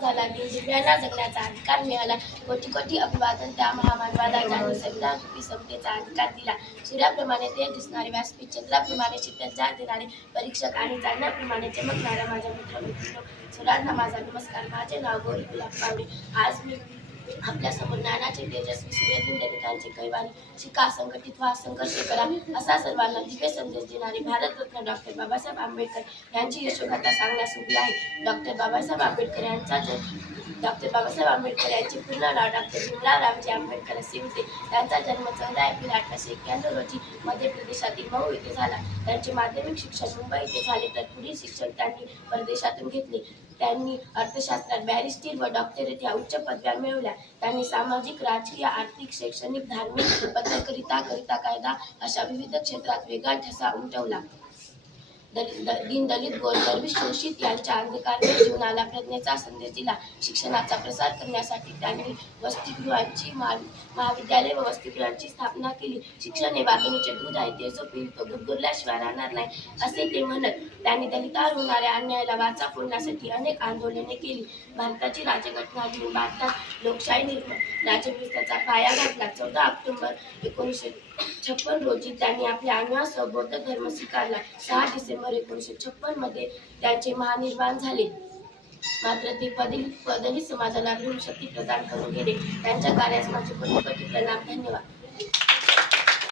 झाला, दिव्यांना जगण्याचा अधिकार मिळाला. कोटी कोटी अभिवादन त्या महामानवाला ज्यांनी संविधान रूपी समतेचा अधिकार दिला. सूर्याप्रमाणे तेज दिसणारे व्यासपीठ, चंद्राप्रमाणे शीतल जार देणारे परीक्षक आणि चांदण्याप्रमाणे चमकणाऱ्या माझ्या मित्रमैत्रिणींनो, सर्वांना माझा नमस्कार. माझे नाव गौरी गुलाब कावडे. आज मी आपल्या समोर ज्ञानाचे तेजस्वी सूर्यदिन दलितांचे कैवारी, शिका, संघटित व्हा, संघर्ष करा असा सर्वांना दिव्य संदेश देणारे भारतरत्न डॉक्टर बाबासाहेब आंबेडकर यांची यशोगाथा सांगण्यास उभी आहे. डॉक्टर बाबासाहेब आंबेडकर यांचे पूर्ण नाव डॉक्टर भीमराव रामजी आंबेडकर असे होते. त्यांचा जन्म 14 एप्रिल 1891 रोजी मध्य प्रदेशातील मऊ येथे झाला. त्यांचे माध्यमिक शिक्षण मुंबई येथे झाले, तर पुढील शिक्षण त्यांनी परदेशातून घेतले. त्यांनी अर्थशास्त्रात बॅरिस्टर व डॉक्टरेट या उच्च पदव्या मिळवल्या. त्यांनी सामाजिक, राजकीय, आर्थिक, शैक्षणिक, धार्मिक, पत्रकारिता, कायदा अशा विविध क्षेत्रात वेगळा ठसा उमटवला. दलित, गोर, दरविष, शोषित यांच्या अंधकारमय जीवनाला प्रज्ञेचा संदेश दिला. शिक्षणाचा प्रसार करण्यासाठी त्यांनी वसतिगृहांची, महाविद्यालय व वसतिगृहांची स्थापना केली. शिक्षण हे वाघिणीचे दूध आहे, ते जो पिईल तो गुदगुरल्याशिवाय राहणार नाही असे ते म्हणत. त्यांनी दलितांवर होणाऱ्या अन्यायाला वाचा फोडण्यासाठी अनेक आंदोलने केली. भारताची राज्यघटना लिहून भारतात लोकशाही राज्यव्यवस्थेचा पाया घातला. 14 ऑक्टोबर 1956 रोजी त्यांनी आपल्या आज्ञासह बौद्ध धर्म स्वीकारला. 6 डिसेंबर 1956 मध्ये त्यांचे महानिर्वाण झाले. मात्र ते दलित समाजाला शक्ती प्रदान करून गेले. त्यांच्या कार्यास माझे कोटी कोटी प्रणाम. धन्यवाद.